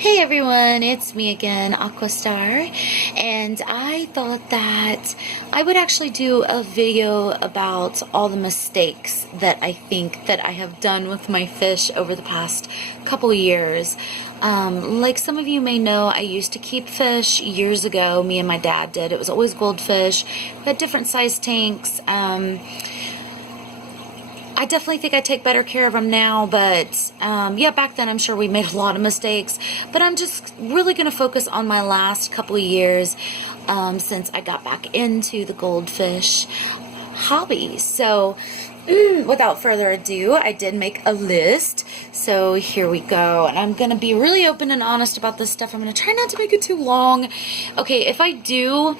Hey everyone, it's me again, Aquastar, and I thought that I would actually do a video about all the mistakes that I think that I have done with my fish over the past couple years. Like some of you may know, I used to keep fish years ago. Me and my dad did. It was always goldfish. We had different size tanks. I definitely think I take better care of them now, but yeah, back then I'm sure we made a lot of mistakes. But I'm just really going to focus on my last couple of years since I got back into the goldfish hobby. So without further ado, I did make a list. So here we go. And I'm going to be really open and honest about this stuff. I'm going to try not to make it too long. Okay, if I do...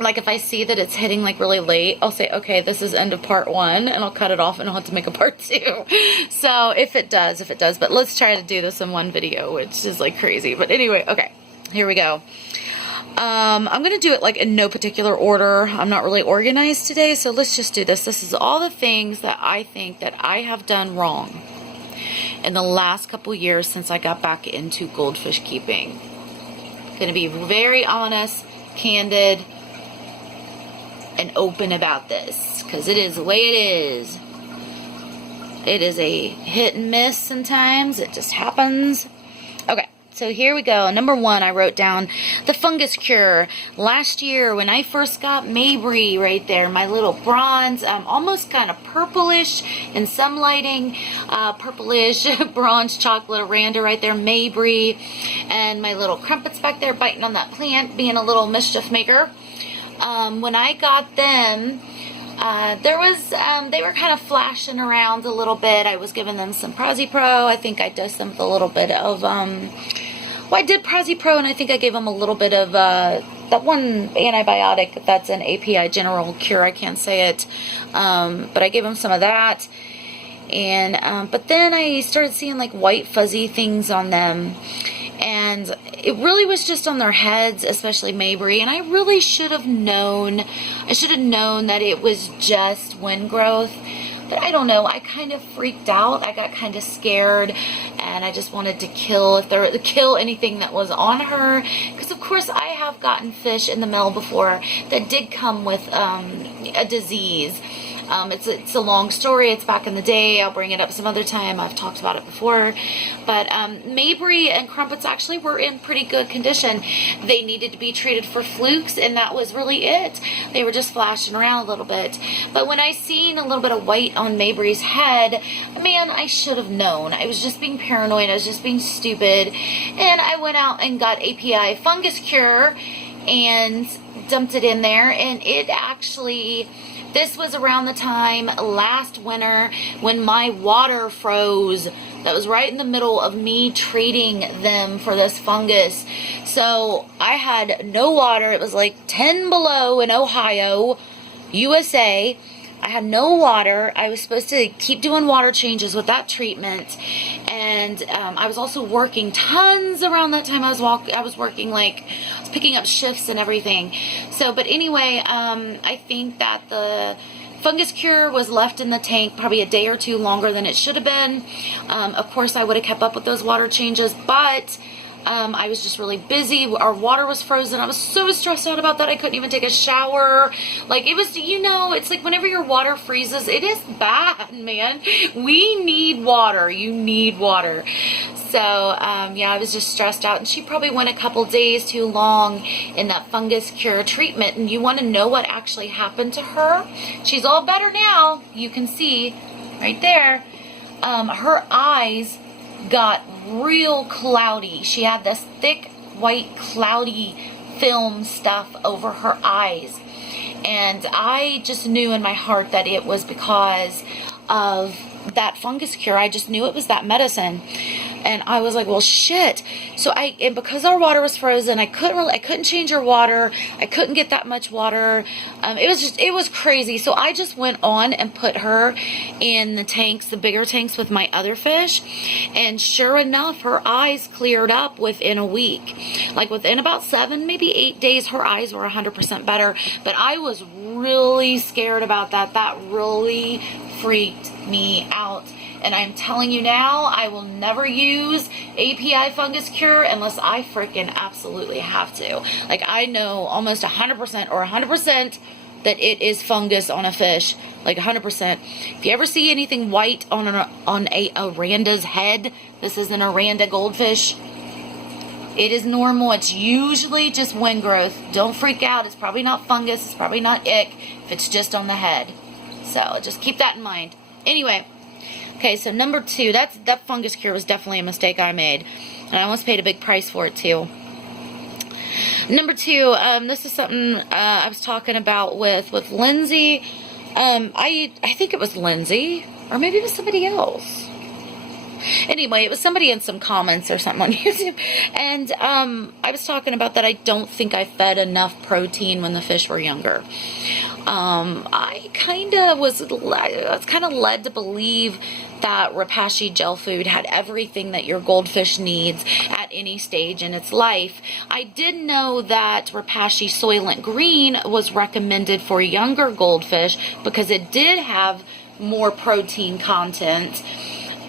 like if I see that it's hitting like really late, I'll say, okay, this is end of part 1, and I'll cut it off and I'll have to make a part 2. So if it does, but let's try to do this in one video, which is like crazy. But anyway, okay, here we go. I'm going to do it like in no particular order. I'm not really organized today, so let's just do this. This is all the things that I think that I have done wrong in the last couple years since I got back into goldfish keeping. Going to be very honest, candid, and open about this, because it is the way it is. It is a hit and miss sometimes. It just happens. Okay, so here we go. Number 1, I wrote down the fungus cure. Last year when I first got Maybree right there, my little bronze, almost kind of purplish in some lighting, purplish bronze chocolate oranda right there, Maybree, and my little crumpets back there biting on that plant, being a little mischief maker. When I got them, they were kind of flashing around a little bit. I was giving them some Pro. I think I dosed them with a little bit of, well, I did Pro, and I think I gave them a little bit of, that one antibiotic that's an API general cure. I can't say it, but I gave them some of that. And, but then I started seeing like white fuzzy things on them. And it really was just on their heads, especially Maybree. And I really should have known. I should have known that it was just wind growth. But I don't know. I kind of freaked out. I got kind of scared, and I just wanted to kill anything that was on her. Because of course I have gotten fish in the mail before that did come with a disease. It's a long story. It's back in the day. I'll bring it up some other time. I've talked about it before. But Maybree and crumpets actually were in pretty good condition. They needed to be treated for flukes, and that was really it. They were just flashing around a little bit. But when I seen a little bit of white on Maybree's head, man, I should have known. I was just being paranoid. I was just being stupid. And I went out and got API fungus cure and dumped it in there, and it actually... This was around the time last winter when my water froze. That was right in the middle of me treating them for this fungus. So I had no water. It was like 10 below in Ohio, USA. I had no water. I was supposed to keep doing water changes with that treatment. And I was also working tons around that time. I was working like, I was picking up shifts and everything. So, but anyway, I think that the fungus cure was left in the tank probably a day or two longer than it should have been. Of course, I would have kept up with those water changes, but... I was just really busy. Our water was frozen. I was so stressed out about that. I couldn't even take a shower. Like, it was, you know, it's like whenever your water freezes, it is bad, man. We need water. You need water. So, yeah, I was just stressed out. And she probably went a couple days too long in that fungus cure treatment. And you want to know what actually happened to her? She's all better now. You can see right there. Her eyes got real cloudy. She had this thick white cloudy film stuff over her eyes, and I just knew in my heart that it was because of that fungus cure. I just knew it was that medicine. And I was like, well, shit. So and because our water was frozen, I couldn't change her water. I couldn't get that much water. It was crazy. So I just went on and put her in the tanks, the bigger tanks with my other fish. And sure enough, her eyes cleared up within a week. Like within about 7, maybe 8 days, her eyes were 100% better. But I was really scared about that. That really freaked me out. And I'm telling you now, I will never use API fungus cure unless I freaking absolutely have to. Like, I know almost 100% or 100% that it is fungus on a fish, like 100%. If you ever see anything white on a oranda's head, this is an oranda goldfish, it is normal. It's usually just wind growth. Don't freak out. It's probably not fungus. It's probably not ick if it's just on the head. So just keep that in mind. Anyway, okay, so number 2, that fungus cure was definitely a mistake I made, and I almost paid a big price for it too. Number 2, this is something I was talking about with Lindsay. I think it was Lindsay, or maybe it was somebody else. Anyway, it was somebody in some comments or something on YouTube, and I was talking about that I don't think I fed enough protein when the fish were younger. I was kind of led to believe that Repashy gel food had everything that your goldfish needs at any stage in its life. I did know that Repashy Soylent Green was recommended for younger goldfish because it did have more protein content.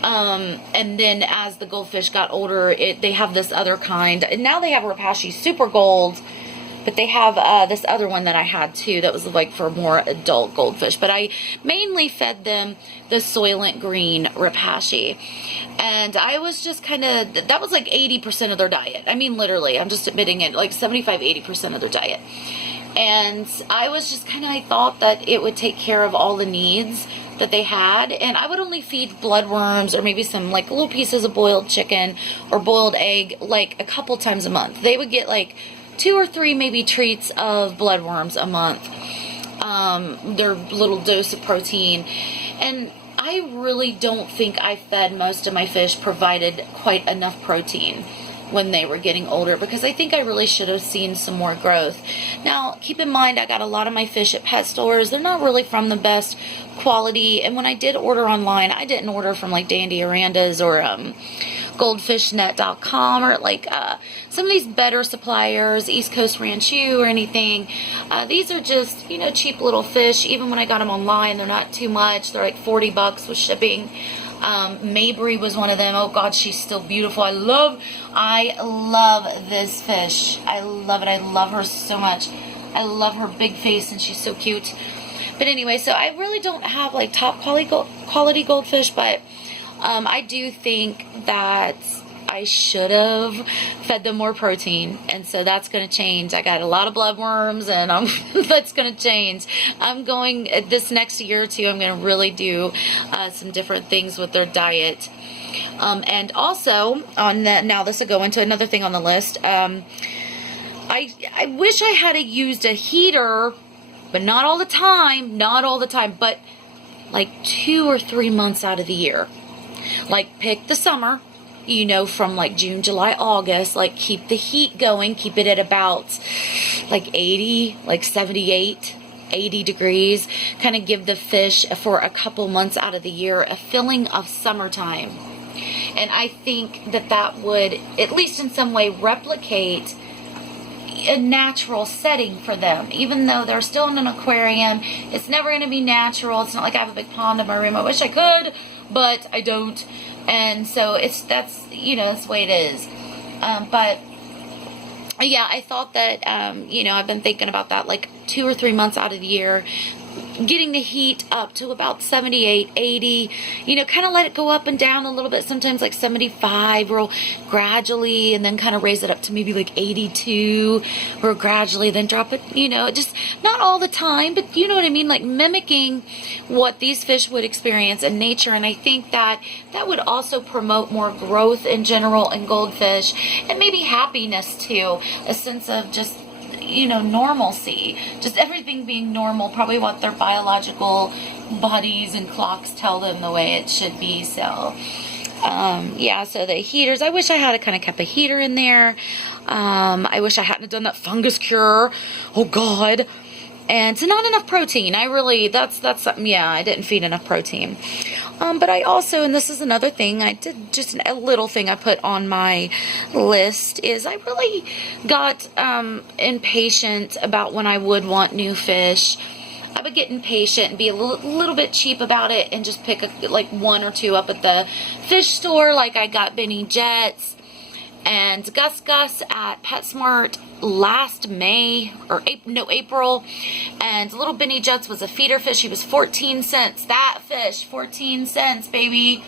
And then as the goldfish got older, they have this other kind. And now they have Repashy Super Gold, but they have this other one that I had too that was like for more adult goldfish. But I mainly fed them the Soylent Green Repashy. And I was just kind of, that was like 80% of their diet. I mean, literally, I'm just admitting it, like 75-80% of their diet. And I was just kind of, I thought that it would take care of all the needs that they had, and I would only feed bloodworms or maybe some like little pieces of boiled chicken or boiled egg like a couple times a month. They would get like 2 or 3 maybe treats of bloodworms a month, their little dose of protein. And I really don't think I fed most of my fish provided quite enough protein when they were getting older, because I think I really should have seen some more growth. Now, keep in mind, I got a lot of my fish at pet stores. They're not really from the best quality, and when I did order online, I didn't order from like Dandy Orandas or goldfishnet.com or like some of these better suppliers, East Coast Ranchu or anything. These are just, you know, cheap little fish. Even when I got them online, they're not too much. They're like $40 with shipping. Maybree was one of them. Oh God, she's still beautiful. I love this fish. I love it. I love her so much. I love her big face, and she's so cute. But anyway, so I really don't have like top quality goldfish, but I do think that I should have fed them more protein, and so that's going to change. I got a lot of bloodworms, and that's going to change. I'm going, this next year or two, I'm going to really do some different things with their diet. And also, now this will go into another thing on the list. I wish I had used a heater, but not all the time, but like 2 or 3 months out of the year. Like, pick the summer, you know, from like June, July, August, like keep the heat going, keep it at about like 80, like 78, 80 degrees, kind of give the fish for a couple months out of the year a feeling of summertime. And I think that would, at least in some way, replicate a natural setting for them. Even though they're still in an aquarium, it's never going to be natural. It's not like I have a big pond in my room. I wish I could, but I don't. And so that's the way it is. But yeah, I thought that, I've been thinking about that, like 2 or 3 months out of the year, getting the heat up to about 78, 80, kind of let it go up and down a little bit, sometimes like 75 real gradually, and then kind of raise it up to maybe like 82 real gradually, then drop it, just not all the time, but you know what I mean, like mimicking what these fish would experience in nature. And I think that would also promote more growth in general in goldfish, and maybe happiness too, a sense of just normalcy, just everything being normal, probably what their biological bodies and clocks tell them the way it should be. So so the heaters, I wish I had kind of kept a heater in there. I wish I hadn't done that fungus cure. Oh God. And so not enough protein. That's something, I didn't feed enough protein. But I also, and this is another thing, I did just a little thing I put on my list, is I really got impatient about when I would want new fish. I would get impatient and be a little bit cheap about it and just pick like 1 or 2 up at the fish store. Like I got Benny Jets and Gus Gus at PetSmart last May, or April. And little Benny Jets was a feeder fish. He was 14 cents. That fish, 14 cents, baby.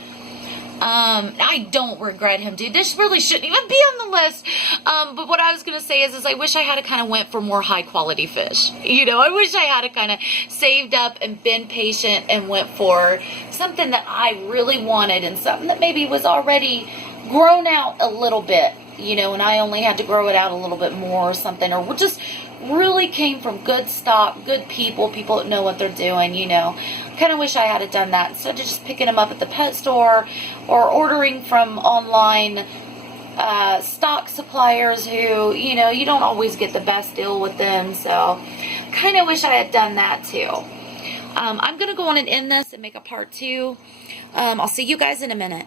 I don't regret him, dude. This really shouldn't even be on the list. But what I was going to say is I wish I had kind of went for more high quality fish. You know, I wish I had kind of saved up and been patient and went for something that I really wanted and something that maybe was already grown out a little bit, you know, and I only had to grow it out a little bit more or something, or just really came from good stock, good people that know what they're doing, you know. Kind of wish I had done that instead of just picking them up at the pet store or ordering from online stock suppliers who, you know, you don't always get the best deal with them. So kind of wish I had done that too. I'm going to go on and end this and make a part 2. I'll see you guys in a minute.